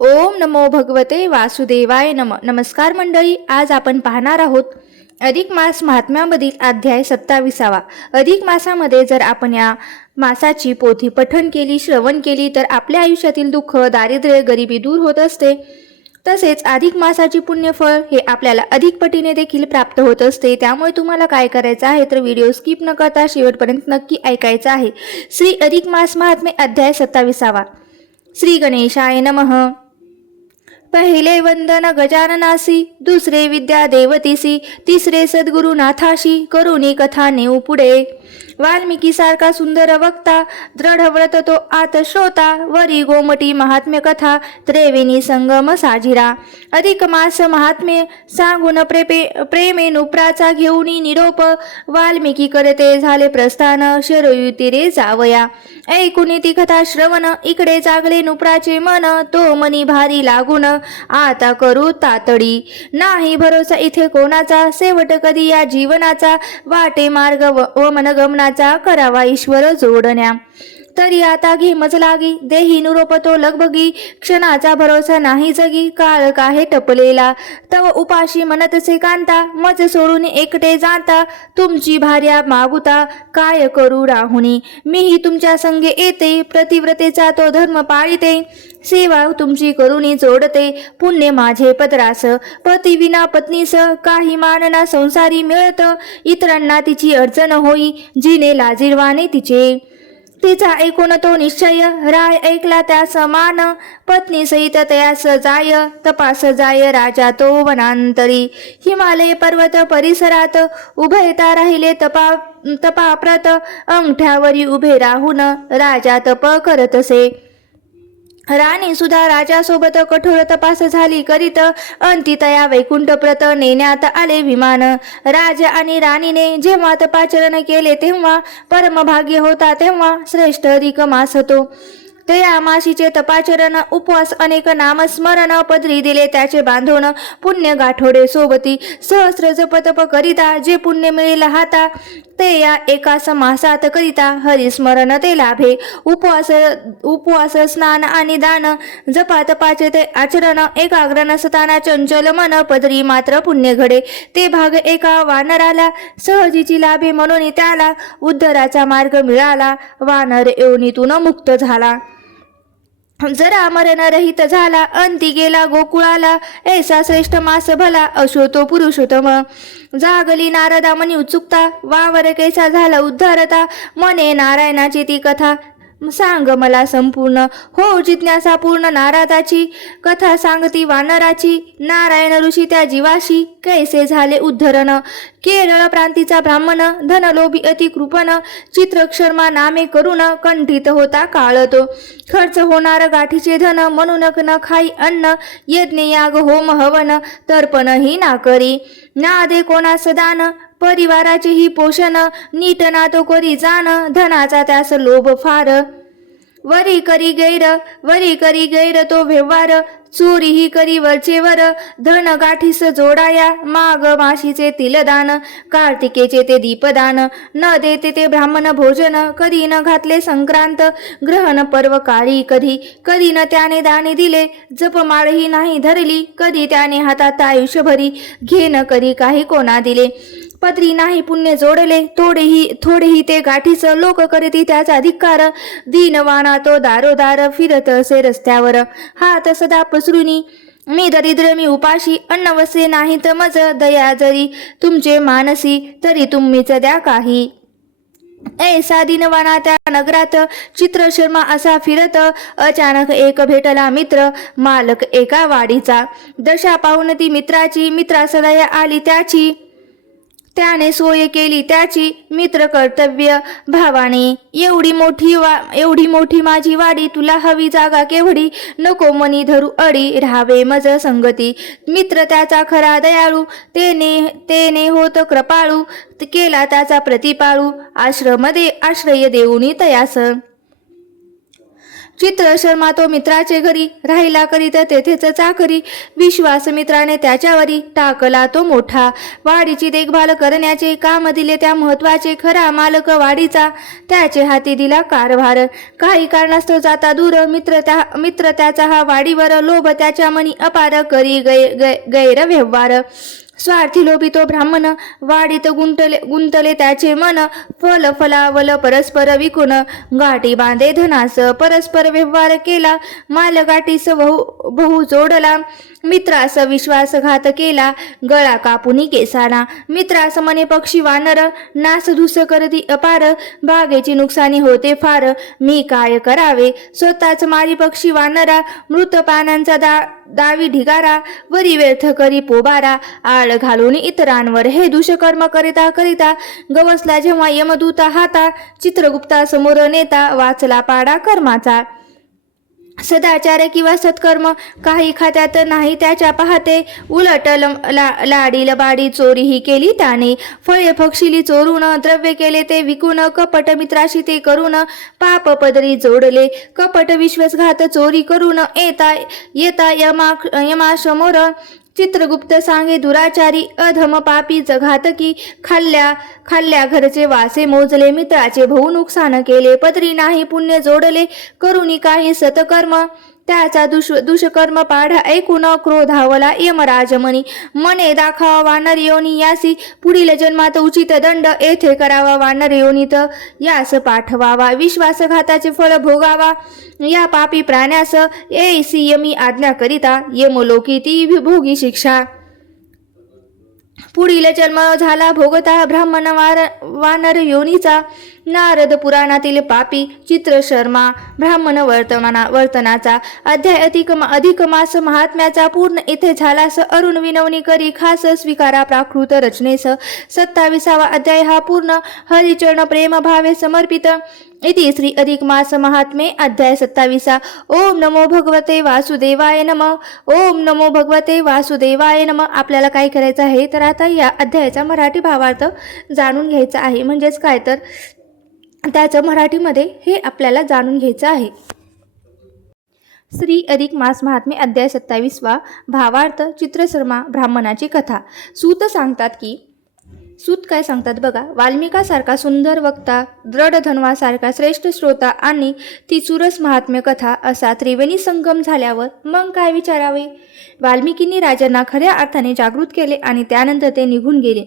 ओम नमो भगवते वासुदेवाय नमस्कार मंडळी, आज आपण पाहणार आहोत अधिक मास महात्म्यामधील अध्याय 27वा। अधिक मासामध्ये जर आपण या मासाची पोथी पठण केली, श्रवण केली तर आपल्या आयुष्यातील दुःख, दारिद्र्य, गरिबी दूर होत असते। तसेच अधिक मासाची पुण्यफळ हे आपल्याला अधिक पटीने देखील प्राप्त होत असते। त्यामुळे तुम्हाला काय करायचं आहे तर व्हिडिओ स्किप न करता शेवटपर्यंत नक्की ऐकायचा आहे। श्री अधिक मास महात्म्य अध्याय 27वा। श्री गणेशाय नमः। पहिले वंदन गजाननासी, दुसरे विद्या देवतीसी, तिसरे सद्गुरुनाथाशी, करुणी कथा नेऊ पुढे। वाल्मिकी सारखा सुंदर वक्ता, दृढ व्रत तो आत श्रोता, वरी गोमटी महात्म्य कथा, त्रेवेणी संगम साजिरा। अधिक मास महात्म्य सांगून प्रेमे नुप्राचा घेऊनी निरोप, वाल्मिकी करते झाले प्रस्थान, शरयू तीरे जावया। ऐकुनी ती कथा श्रवण, इकडे जागले नुप्राचे मन, तो मनी भारी लागून, आता करू तातडी। नाही भरोसा इथे कोणाचा, शेवट कधी या जीवनाचा, वाटे मार्ग व मनगमनाचा, करावा ईश्वर जोडण्या। तरी आता घे मज लागी, देही निरोप तो लगबगी, क्षणाचा भरोसा नाही जगी, काळ काहे टपलेला, तव उपाशी म्हणतसे कांता, मज सोडून एकटे जाता, तुमची भार्या मागुता, काय करू राहुनी, मीही तुमच्या संगे येते, प्रतिव्रतेचा तो धर्म पाळिते, सेवा तुमची करुणी जोडते, पुण्य माझे पदरास, पती विना पत्नीस, काही मानना संसारी मिळत, इतरांना तिची अडचण होई, जिने लाजिरवाने तिचे। तिचा ऐकून तो निश्चय, राय ऐकला त्या समान, पत्नी सहित तयास जाय, तपास जाय राजा तो वनांतरी। हिमालय पर्वत परिसरात, उभयता राहिले तपाप्रत, अंगठ्यावरी उभे राहून, राजा तप करतसे। राणी सुद्धा राजासोबत कठोर तपास झाली करीत, अंतितया वैकुंठप्रत नेण्यात आले विमान। राजा आणि राणीने जेव्हा तपाचरण केले तेव्हा, परमभाग्य होता तेव्हा, श्रेष्ठ अधिक मास तो। ते आमाशीचे तपाचरण, उपवास अनेक नामस्मरण, पदरी दिले त्याचे बांधून, पुण्य गाठोडे सोबती, सहस्र जपतप करिता, जे पुण्य मिळेल हाता, ते या एकाच मासात करिता, हरिस्मरण ते लाभे। उपवास स्नान आणि दान, जपातपाचे ते आचरण, एकाग्र नसताना चंचल मन, पदरी मात्र पुण्य घडे, ते भाग एका वानराला, सहजीची लाभे म्हणून त्याला, उद्धराचा मार्ग मिळाला, वानर योनीतून मुक्त झाला। जरा मरण रहित झाला, अंती गेला गोकुळाला, ऐसा श्रेष्ठ मास भला, असो तो पुरुषोत्तम। जागली नारदा मनी उत्सुकता, वावर कैसा झाला उद्धारता, मने नारायणाची ती कथा सांग मला संपूर्ण, हो जिज्ञासा पूर्ण नारदाची, कथा सांगती वानराची, नारायण ऋषी त्या जीवाशी, कैसे झाले उद्धरण। केरळ प्रांतीचा ब्राह्मण, धनलोभी अति कृपण, चित्रक्षर्मा नामे करून, कंठित होता काळ तो, खर्च होणार गाठीचे धन, म्हणून न खाई अन्न, यज्ञ याग होम हवन, तर्पण ही ना करी, ना दे कोणास दान, परिवाराचेही पोषण, नीट ना तो करी जाण, धनाचा त्यास लोभ फार, वरी करी गैर तो व्यवहार, चोरीही करी वरचेवर, धन गाठीस जोडाया, माग माशीचे तिलदान, कार्तिकेचे ते दीपदान, न देते ते ब्राह्मण भोजन, कधी न घातले संक्रांत, ग्रहण पर्व काळी कधी न त्याने दाने दिले, जपमाळही नाही धरली, कधी त्याने हातात आयुष्यभरी, घेन कधी काही कोणा दिले, पत्री नाही पुण्य जोडले, थोडेही ते गाठीस, लोक करती त्याचा धिक्कार, दीनवाना तो दारोदार, फिरत असे रस्त्यावर, हात सदा पसरुनी, मी दरिद्र मी उपाशी, अन्न वसे नाही तर मज, दया जरी तुमचे मानसी, तरी तुम्हीच द्या काही। ऐसा दिनवाना त्या नगरात, चित्रशर्मा असा फिरत, अचानक एक भेटला मित्र, मालक एका वाडीचा, दशा पाहून ती मित्राची, मित्रा सदया आली त्याची, त्याने सोय केली त्याची, मित्र कर्तव्य भावाने, एवढी मोठी माझी वाडी, तुला हवी जागा केवढी, नको मनी धरू अडी, राहावे मज संगती। मित्र त्याचा खरा दयाळू, तेने होत कृपाळू, केला त्याचा प्रतिपाळू, आश्रय देऊनी तयास। चित्र शर्मा तो मित्राचे घरी राहिला करीत तेथेच चाकरी. विश्वास मित्राने त्याच्यावरी टाकला तो मोठा. वाडीची देखभाल करण्याचे काम दिले त्या महत्वाचे. खरा मालक वाडीचा त्याचे हाती दिला कारभार. काही कारणास्तव जाता दूर मित्र त्याचा हा वाडीवर. लोभ त्याच्या मनी अपार करी गैरव्यवहार. स्वार्थी लोभी तो ब्राह्मण वाडीत गुंतले त्याचे मन. फलावल परस्पर विकून गाठी बांधे धनास. परस्पर व्यवहार केला मालगाठीस बहु जोडला. मित्रास विश्वासघात केला गळा कापुनी केसाला. मित्रास मने पक्षी वानर नासधूस करती अपार. बागेची नुकसानी होते फार मी काय करावे. स्वतःच मारी पक्षी वानरा मृत पानांचा दावी ढिगारा. वरी व्यर्थ करी पोबारा आळ घालून इतरांवर. हे दुष्कर्म करिता गवसला जेव्हा यमदूता हाता. चित्रगुप्ता समोर नेता वाचला पाडा कर्माचा. सदाचार किंवा सत्कर्म काही खात्यात नाही त्याच्या पाहते. उलट लाडी लबाडी चोरीही केली त्याने. फळे फक्षिली चोरून द्रव्य केले ते विकून. कपट मित्राशी ते करून पाप पदरी जोडले. कपट विश्वासघात चोरी करून येता यमासमोर. चित्रगुप्त सांगे दुराचारी अधम पापी जघातकी. खाल्ल्या घरचे वासे मोजले मित्राचे बहु नुकसान केले. पदरी नाही पुण्य जोडले करुणी काही सतकर्म. त्याचा दुष्कर्म पाढा ऐकून क्रोधावला यमराजमनी. मने दाखावा वानर योनी यासी. पुढील जन्मात उचित दंड येथे करावा वानर योनीत यास पाठवावा. विश्वासघाताचे फळ भोगावा या पापी प्राण्यास. येसी यमी आज्ञा करिता यमलोकी ती भोगी शिक्षा. पुढील जन्म झाला भोगता ब्राह्मण वानर योनीचा. नारद पुराणातील पापी चित्र शर्मा ब्राह्मण वर्तनाचा. अध्याय अधिक मास महात्म्याचा पूर्ण इथे झालास. अरुण विनवणी करी खास स्वीकारा प्राकृत रचनेस. 27वा अध्याय हा पूर्ण. हरिचरण प्रेम भावे समर्पित. इति श्री अधिक मास महात्मे अध्याय 27. ओम नमो भगवते वासुदेवाय नमः. ओम नमो भगवते वासुदेवाय नमः. आपल्याला काय करायचं आहे तर आता या अध्यायाचा मराठी भावार्थ जाणून घ्यायचा आहे. म्हणजेच काय तर त्याचं मराठीमध्ये हे आपल्याला जाणून घ्यायचं आहे. श्री अधिक मास महात्मे अध्याय 27. भावार्थ चित्रशर्मा ब्राह्मणाची कथा. सूत काय सांगतात बघा. वाल्मिकासारखा सुंदर वक्ता, दृढ धन्वासारखा श्रेष्ठ श्रोता आणि ती चुरस महात्म्य कथा असा त्रिवेणी संगम झाल्यावर मग काय विचारावे. वाल्मिकींनी राजांना खऱ्या अर्थाने जागृत केले आणि त्यानंतर ते निघून गेले.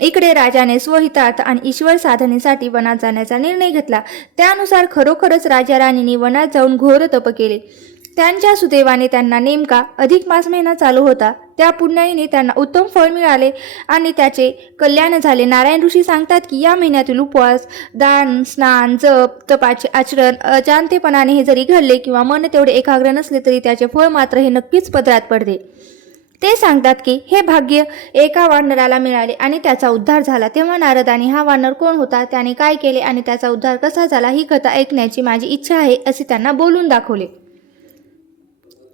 इकडे राजाने स्वहितार्थ आणि ईश्वर साधनेसाठी वनात जाण्याचा निर्णय घेतला. त्यानुसार खरोखरच राजा राणींनी वनात जाऊन घोर तप केले. त्यांच्या सुदैवाने त्यांना नेमका अधिक मास महिना चालू होता. त्या पुण्याईने त्यांना उत्तम फळ मिळाले आणि त्याचे कल्याण झाले. नारायण ऋषी सांगतात की या महिन्यातील उपवास, दान, स्नान, जप, तपाचे आचरण अजाणतेपणाने हे जरी घडले किंवा मन तेवढे एकाग्र नसले तरी त्याचे फळ मात्र हे नक्कीच पदरात पडते. ते सांगतात की हे भाग्य एका वानराला मिळाले आणि त्याचा उद्धार झाला. तेव्हा नारदांनी हा वानर कोण होता, त्याने काय केले आणि त्याचा उद्धार कसा झाला ही कथा ऐकण्याची माझी इच्छा आहे असे त्यांना बोलून दाखवले.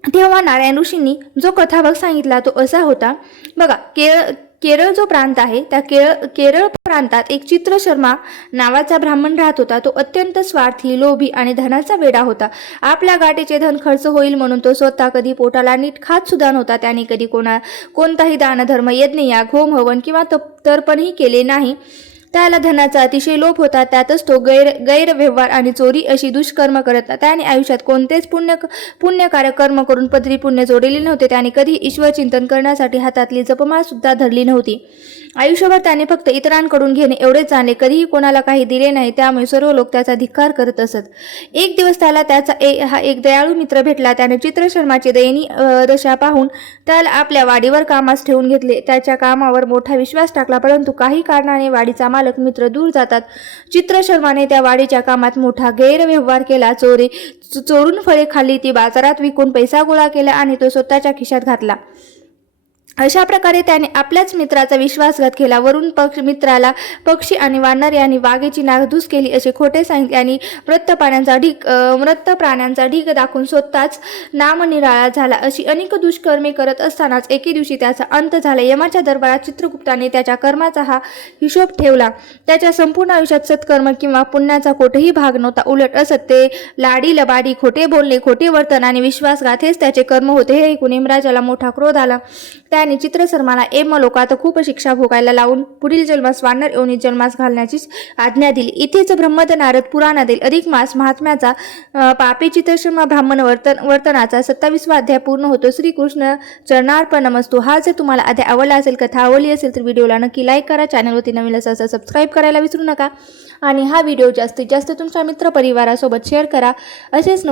तेव्हा नारायण ऋषींनी जो कथाभाग सांगितला तो असा होता बघा. केरळ जो प्रांत आहे त्या केरळ प्रांतात एक चित्रशर्मा नावाचा ब्राह्मण राहत होता. तो अत्यंत स्वार्थी, लोभी आणि धनाचा वेडा होता. आपल्या गाठीचे धन खर्च होईल म्हणून तो स्वतः कधी पोटाला नीट खात सुद्धा नव्हता. त्याने कधी कोणताही दानधर्म, यज्ञ, याग, होम हवन किंवा तर्पणही केले नाही. त्याला धनाचा अतिशय लोभ होता. त्यातच तो गैरव्यवहार आणि चोरी अशी दुष्कर्म करत. त्याने आयुष्यात कोणतेच पुण्यकारक कर्म करून पदरी पुण्य जोडलेले नव्हते. त्याने कधी ईश्वर चिंतन करण्यासाठी हातातली जपमाळ सुद्धा धरली नव्हती. आयुष्यभर त्याने फक्त इतरांकडून घेणे एवढेच जाणले. कधीही कोणाला काही दिले नाही. त्यामुळे सर्व लोक त्याचा धिक्कार करत असत. एक दिवस त्याला त्याचा एक दयाळू मित्र भेटला. त्याने चित्रशर्माची दयनीय दशा पाहून त्याला आपल्या वाडीवर कामास ठेवून घेतले. त्याच्या कामावर मोठा विश्वास टाकला. परंतु काही कारणाने वाडीचा मालक मित्र दूर जातात. चित्रशर्माने त्या वाडीच्या कामात मोठा गैरव्यवहार केला. चोरून फळे खाल्ली, ती बाजारात विकून पैसा गोळा केला आणि तो स्वतःच्या खिशात घातला. अशा प्रकारे त्याने आपल्याच मित्राचा विश्वासघात केला. वरून मित्राला पक्षी आणि वानर यांनी वाघेची नासधूस केली असे खोटे सांगितले आणि मृत प्राण्यांचा ढीग दाखवून स्वतःच नामनिराळा झाला. अशी अनेक दुष्कर्मे करत असतानाच एके दिवशी त्याचा अंत झाला. यमाच्या दरबारात चित्रगुप्ताने त्याच्या कर्माचा हा हिशोब ठेवला. त्याच्या संपूर्ण आयुष्यात सत्कर्म किंवा पुण्याचा कोठेही भाग नव्हता. उलट असत्य, लाडी लबाडी, खोटे बोलणे, खोटे वर्तन आणि विश्वासघात हेच त्याचे कर्म होते. हे ऐकून यमराजाला मोठा क्रोध आला. त्याने चित्रशर्माला लोकात खूप शिक्षा भोगायला लावून पुढील जन्मास वानर योनीत जन्मास घालण्याची आज्ञा दिली. इथेच ब्रह्मद नारद पुराणातील अधिक मास महात्म्याचा पापी चित्रशर्मा ब्राह्मण वर्तनाचा 27वा अध्याय पूर्ण होतो. श्रीकृष्ण चरणार्पणमस्तु. हा जर तुम्हाला अध्याय आवडला असेल, कथा आवडली असेल तर व्हिडिओला नक्की लाईक करा. चॅनलवरती नवीन असेल तर सबस्क्राईब करायला विसरू नका आणि हा व्हिडिओ जास्तीत जास्त तुमच्या मित्रपरिवारासोबत शेअर करा. असेच